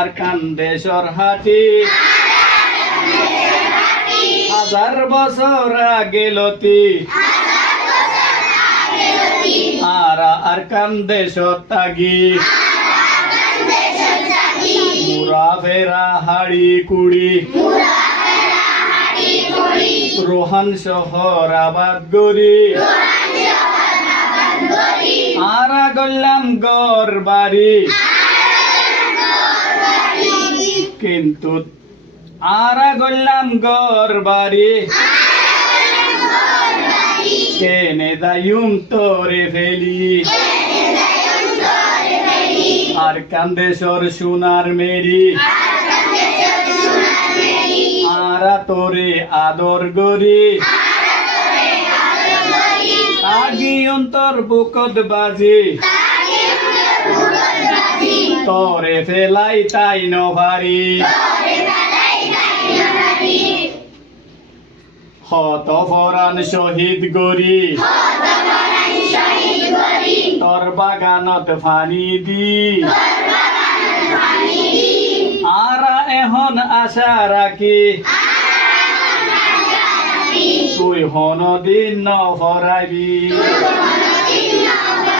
আর কান্দে সরহাটি হাজার বছর আগে লতি আর কান্দে সত্যাগী মুরা ফেরা হাড়ি কুড়ি রোহান শহর আবাদ গরি আরা গল্লাম গর বাড়ি কিন্তু আরা গল্লাম গর বাড়ি কেনে দায়ুম তোরে ফেলি আর কান্দেশ্বর সোনার মেরি আরা তোরে আদর গরি আগি অন্তর বুকত বাজি তোরে ফেলাই তাই নভারি হত ফরান শহীদ গরি তোর বাগানত ফানি দি আরা এখন আশা রাখি তুই হন দিন ন ফরাবি